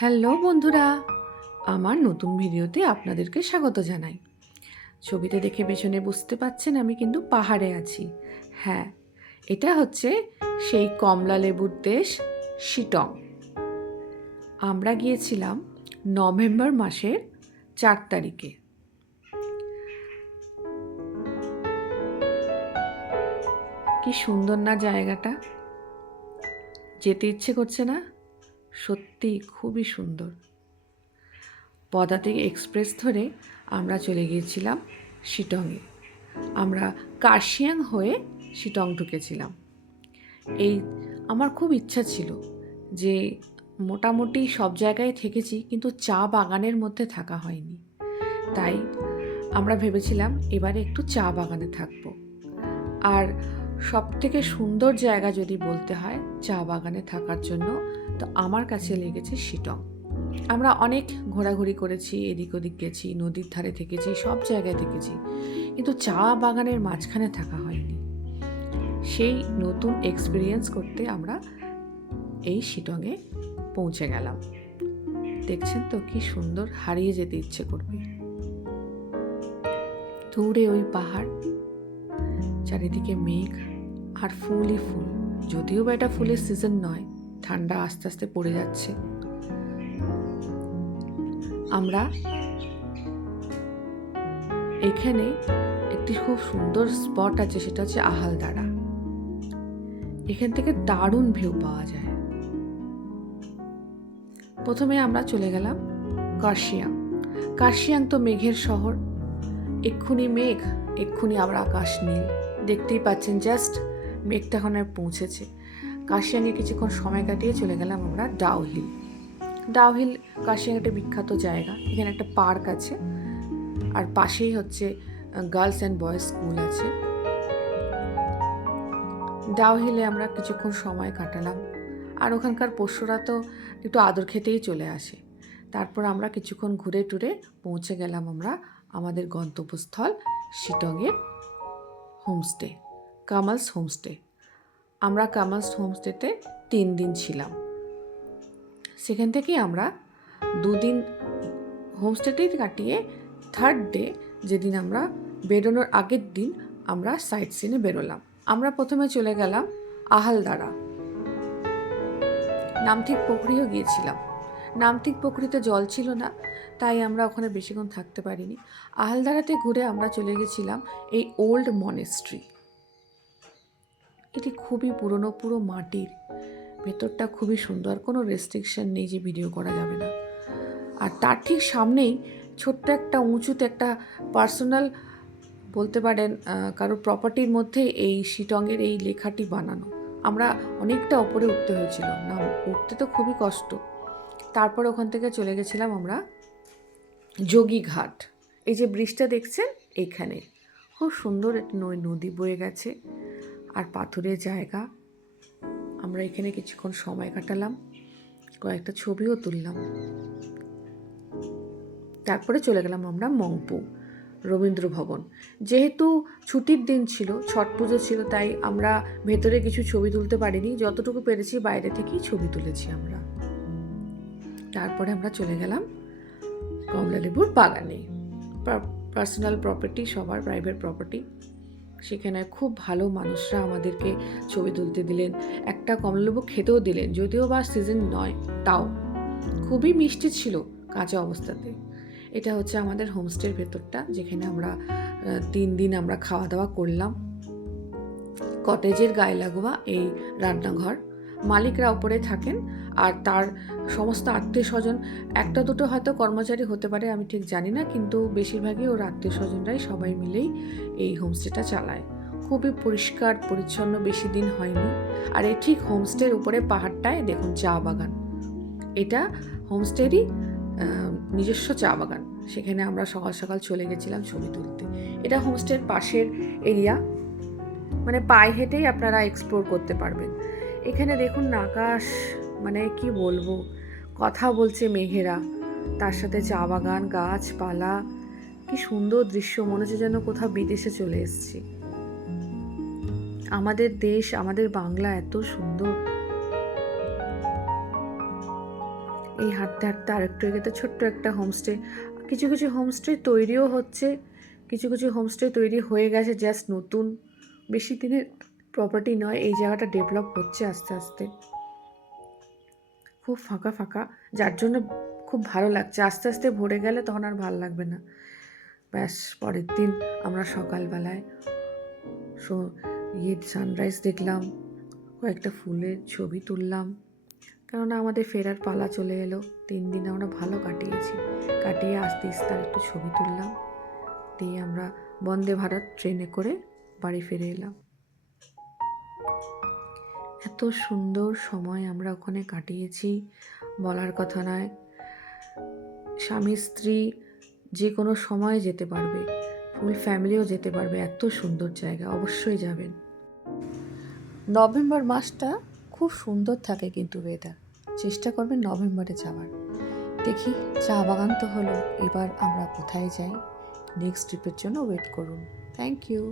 Hello বন্ধুরা, আমার নতুন ভিডিওতে আপনাদেরকে স্বাগত জানাই। ছবিতে দেখে পেছনে বুঝতে পারছেন আমি কিন্তু পাহাড়ে আছি। হ্যাঁ, এটা হচ্ছে সেই কমলা লেবুর দেশ শিটং। আমরা গিয়েছিলাম নভেম্বর মাসের 4 তারিখে। কি সুন্দর না জায়গাটা, যেতে ইচ্ছে করছে না? সত্যি খুবই সুন্দর। পদাতিক এক্সপ্রেস ধরে আমরা চলে গিয়েছিলাম শিটংয়ে। আমরা কার্শিয়াং হয়ে শিটং ঢুকেছিলাম। আমার খুব ইচ্ছা ছিল যে মোটামুটি সব জায়গায় থেকেছি, কিন্তু চা বাগানের মধ্যে থাকা হয়নি। তাই আমরা ভেবেছিলাম এবারে একটু চা বাগানে থাকব। আর সবথেকে সুন্দর জায়গা যদি বলতে হয় চা বাগানে থাকার জন্য, তো আমার কাছে লেগেছে শিটং। আমরা অনেক ঘোরাঘুরি করেছি, এদিক ওদিক গেছি, নদীর ধারে থেকেছি, সব জায়গায় থেকেছি, কিন্তু চা বাগানের মাঝখানে থাকা হয়নি। সেই নতুন এক্সপিরিয়েন্স করতে আমরা এই শিটংয়ে পৌঁছে গেলাম। দেখছেন তো কি সুন্দর, হারিয়ে যেতে ইচ্ছে করবে। দূরে ওই পাহাড়, চারিদিকে মেঘ আর ফুলই ফুল। যদিও বা এটা ফুলের সিজন নয়, ঠান্ডা আস্তে আস্তে পড়ে যাচ্ছে। আমরা এখানে একটি খুব সুন্দর স্পট আছে, সেটা হচ্ছে আহালদারা। এখান থেকে দারুণ ভিউ পাওয়া যায়। প্রথমে আমরা চলে গেলাম কার্শিয়াং। কার্শিয়াং তো মেঘের শহর, এক্ষুনি মেঘ, এক্ষুনি আবার আকাশ নীল। দেখতেই পাচ্ছেন, জাস্ট মেঘটা ওখানে পৌঁছেছে। কার্শিয়াংয়ে কিছুক্ষণ সময় কাটিয়ে চলে গেলাম আমরা ডাউহিল। ডাউহিল কার্শিয়াং একটা বিখ্যাত জায়গা। এখানে একটা পার্ক আছে, আর পাশেই হচ্ছে গার্লস অ্যান্ড বয়েজ স্কুল আছে। ডাউহিলে আমরা কিছুক্ষণ সময় কাটালাম, আর ওখানকার পোষ্যরা তো একটু আদর খেতেই চলে আসে। তারপর আমরা কিছুক্ষণ ঘুরে টুরে পৌঁছে গেলাম আমরা আমাদের গন্তব্যস্থল শিটংয়ের হোমস্টে, কামালস হোমস্টে। আমরা কামালস হোমস্টেতে 3 দিন ছিলাম। সেখান থেকে আমরা 2 দিন হোমস্টেতেই কাটিয়ে থার্ড ডে, যেদিন আমরা বেরোনোর আগের দিন, আমরা সাইট সিনে বেরোলাম। আমরা প্রথমে চলে গেলাম আহালদারা। নামথিক পুকুরিও গিয়েছিলাম। নামথিক পুকুরিতে জল ছিল না, তাই আমরা ওখানে বেশিক্ষণ থাকতে পারিনি। আহালদারাতে ঘুরে আমরা চলে গেছিলাম এই ওল্ড মনেস্ট্রি। এটি খুবই পুরনো, পুরো মাটির, ভেতরটা খুবই সুন্দর, কোনো রেস্ট্রিকশন নেই যে ভিডিও করা যাবে না। আর তার ঠিক সামনেই ছোট্ট একটা উঁচুতে একটা পার্সোনাল, বলতে পারেন কারোর প্রপার্টির মধ্যে এই শিটংয়ের এই লেখাটি বানানো। আমরা অনেকটা ওপরে উঠতে হয়েছিল, না উঠতে তো খুবই কষ্ট। তারপর ওখান থেকে চলে গেছিলাম আমরা যোগীঘাট। এই যে ব্রিজটা দেখছেন, এইখানে খুব সুন্দর নদী বয়ে গেছে আর পাথুরের জায়গা। আমরা এখানে কিছুক্ষণ সময় কাটালাম, কয়েকটা ছবিও তুললাম। তারপরে চলে গেলাম আমরা মংপু রবীন্দ্র ভবন। যেহেতু ছুটির দিন ছিল, ছট পুজো ছিল, তাই আমরা ভেতরে কিছু ছবি তুলতে পারিনি। যতটুকু পেরেছি বাইরে থেকেই ছবি তুলেছি আমরা। তারপরে আমরা চলে গেলাম কমলালেবুর বাগানে। পার্সোনাল প্রপার্টি, সবার প্রাইভেট প্রপার্টি। সেখানে খুব ভালো মানুষরা আমাদেরকে ছবি তুলতে দিলেন, একটা কমলালেবু খেতেও দিলেন, যদিও বা সিজন নয়, তাও খুবই মিষ্টি ছিল কাঁচা অবস্থাতে। এটা হচ্ছে আমাদের হোমস্টের ভেতরটা, যেখানে আমরা 3 দিন আমরা খাওয়া দাওয়া করলাম। কটেজের গায়ে লাগোয়া এই রান্নাঘর, মালিকরা ওপরে থাকেন, আর তার সমস্ত আত্মীয় স্বজন, একটা দুটো হয়তো কর্মচারী হতে পারে, আমি ঠিক জানি না, কিন্তু বেশিরভাগই ওর আত্মীয় স্বজনরাই সবাই মিলেই এই হোমস্টেটা চালায়। খুবই পরিষ্কার পরিচ্ছন্ন, বেশি দিন হয়নি। আর এই ঠিক হোমস্টের উপরে পাহাড়টায় দেখুন চা বাগান, এটা হোমস্টেরই নিজস্ব চা বাগান। সেখানে আমরা সকাল সকাল চলে গেছিলাম ছবি তুলতে। এটা হোমস্টের পাশের এরিয়া, মানে পায়ে হেঁটেই আপনারা এক্সপ্লোর করতে পারবেন। এখানে দেখুন না, আকাশ, মানে কি বলবো, কথা বলছে মেঘেরা, তার সাথে চা বাগান, গাছপালা, কি সুন্দর দৃশ্য। মনে হচ্ছে যেন কোথাও বিদেশে চলে এসেছি। আমাদের দেশ, আমাদের বাংলা এত সুন্দর। এই হাঁটতে হাঁটতে আরেকটু এগোতে ছোট্ট একটা হোমস্টে, কিছু কিছু হোমস্টে তৈরিও হচ্ছে, কিছু কিছু হোমস্টে তৈরি হয়ে গেছে, জাস্ট নতুন, বেশি দিনের প্রপার্টি নয়। এই জায়গাটা ডেভেলপ হচ্ছে আস্তে আস্তে, খুব ফাঁকা ফাঁকা, যার জন্য খুব ভালো লাগছে। আস্তে আস্তে ভরে গেলে তখন আর ভালো লাগবে না। ব্যাস পরের দিন আমরা সকালবেলায় সানরাইজ দেখলাম, কয়েকটা ফুলের ছবি তুললাম, কেননা আমাদের ফেরার পালা চলে এলো। 3 দিন আমরা ভালো কাটিয়ে আস্তে আস্তে একটু ছবি তুললাম, দিয়ে আমরা বন্দে ভারত ট্রেনে করে বাড়ি ফিরে এলাম। এত সুন্দর সময় আমরা ওখানে কাটিয়েছি, বলার কথা নয়। স্বামী স্ত্রী যে কোনো সময় যেতে পারবে, ফুল ফ্যামিলিও যেতে পারবে, এত সুন্দর জায়গা, অবশ্যই যাবেন। নভেম্বর মাসটা খুব সুন্দর থাকে কিন্তু ওয়েদার, চেষ্টা করবেন নভেম্বরে যাওয়ার। দেখি, চা বাগান তো হলো, এবার আমরা কোথায় যাই, নেক্সট ট্রিপের জন্য ওয়েট করুন। Thank you.